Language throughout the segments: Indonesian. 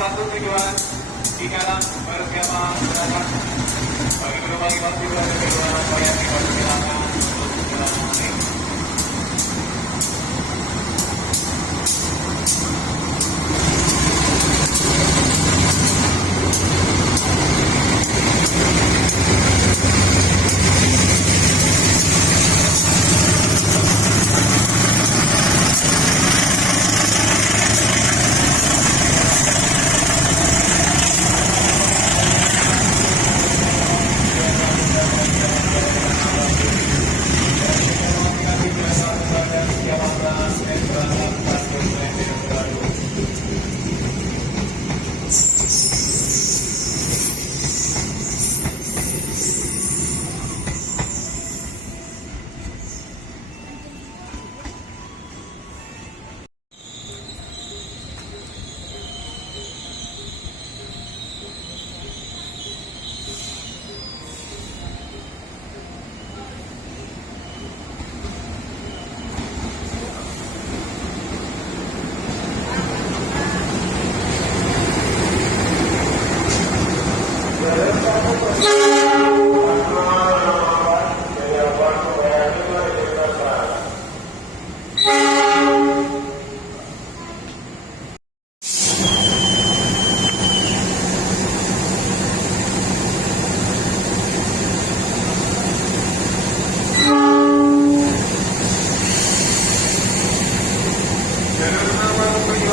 satu tujuan tiga enam berskema berangkat bagi penumpang imbas juga kedua yang dipersilakan untuk jalan naik.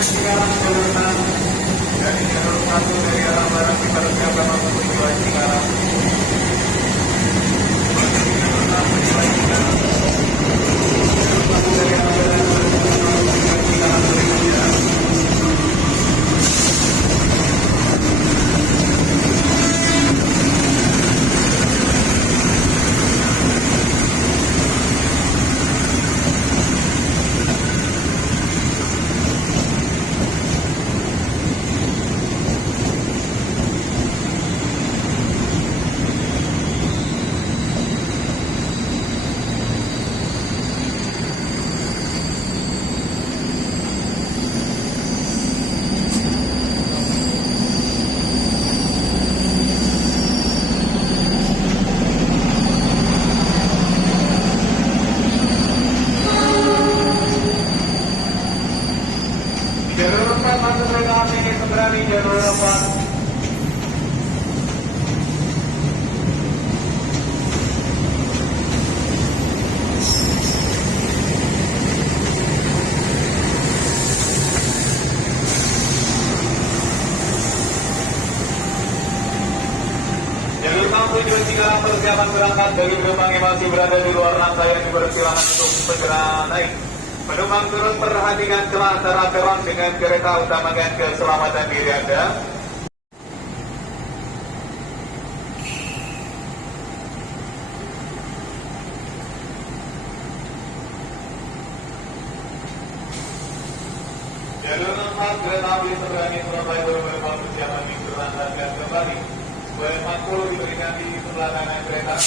Cikarang jalur 6 dari jalur 1 dari arah barat dipersiapkan untuk tujuan Cikarang. Jalur 6 tujuan Cikarang. Jalur 1 dari arah barat menuju tujuan Cikarang berikutnya. Jalur 4 masuk kereta api Sembrani jalur 4. Jalur 6 tujuan Cikarang persiapan berangkat bagi penumpang yang masih berada di luar rangkaian dipersilakan untuk segera naik. Penumpang turun perhatikan celah antara peron dengan kereta utamakan keselamatan diri Anda. Jalur 4 kereta api Sembrani Surabaya beberapa persiapan diberangkatkan kembali. 40 diberikan di sebelah kanan kereta.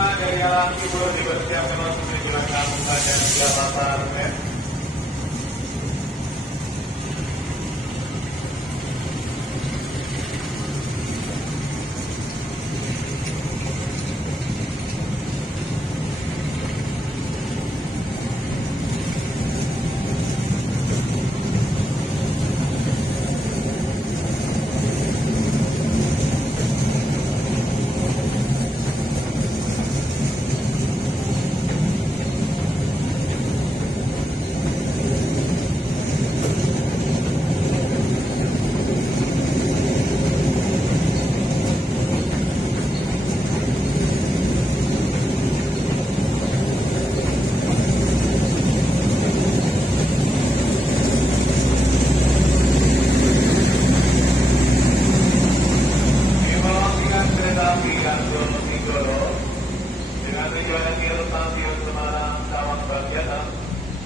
Dari arah timur dipersiapkan untuk tujuan Kampung dan Jakarta.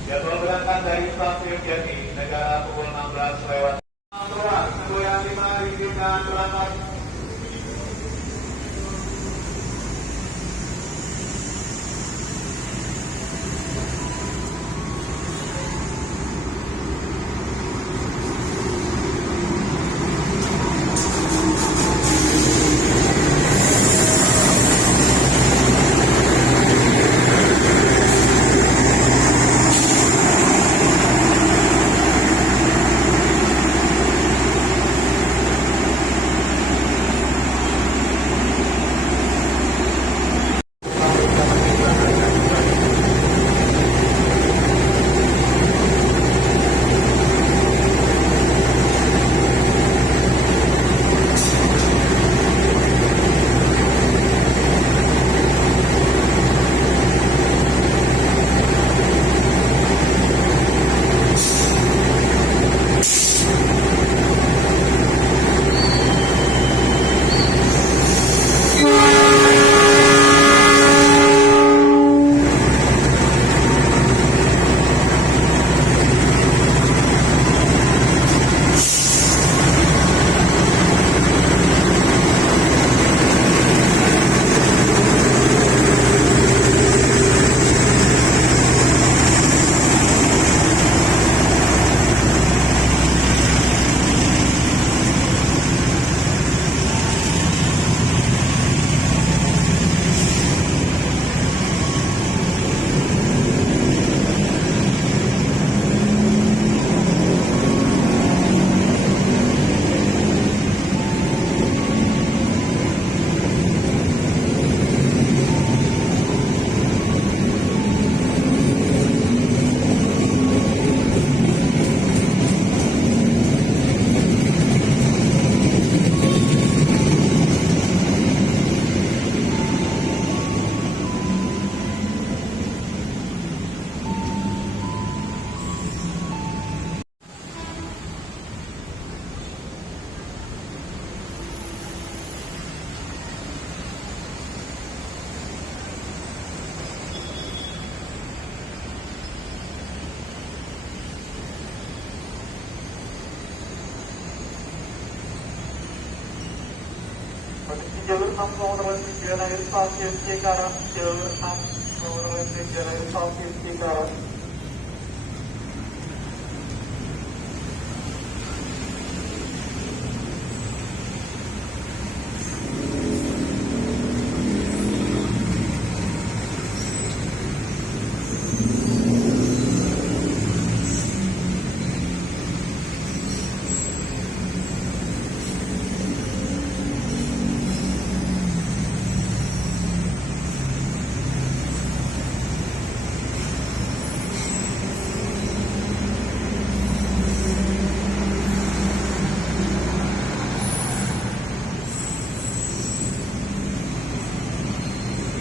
Jadwal berangkat dari Stasiun Jati, negara pukul 16 lewat. Sebuah 5 diizinkan berangkat. Di jalur 6 mengarah ke jalan stasiun Cikarang, jalur 6 mengarah ke jalan stasiun Cikarang.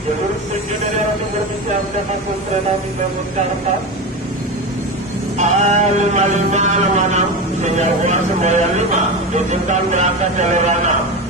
Jalur tujuan dari arah sumber Siam dan masuk kereta api Bangun Jakarta. A5566 sinyal ulang semboyan 5 diizinkan berangkat jalur 6.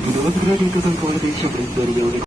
Menurut Radio Total Koordinasi Dari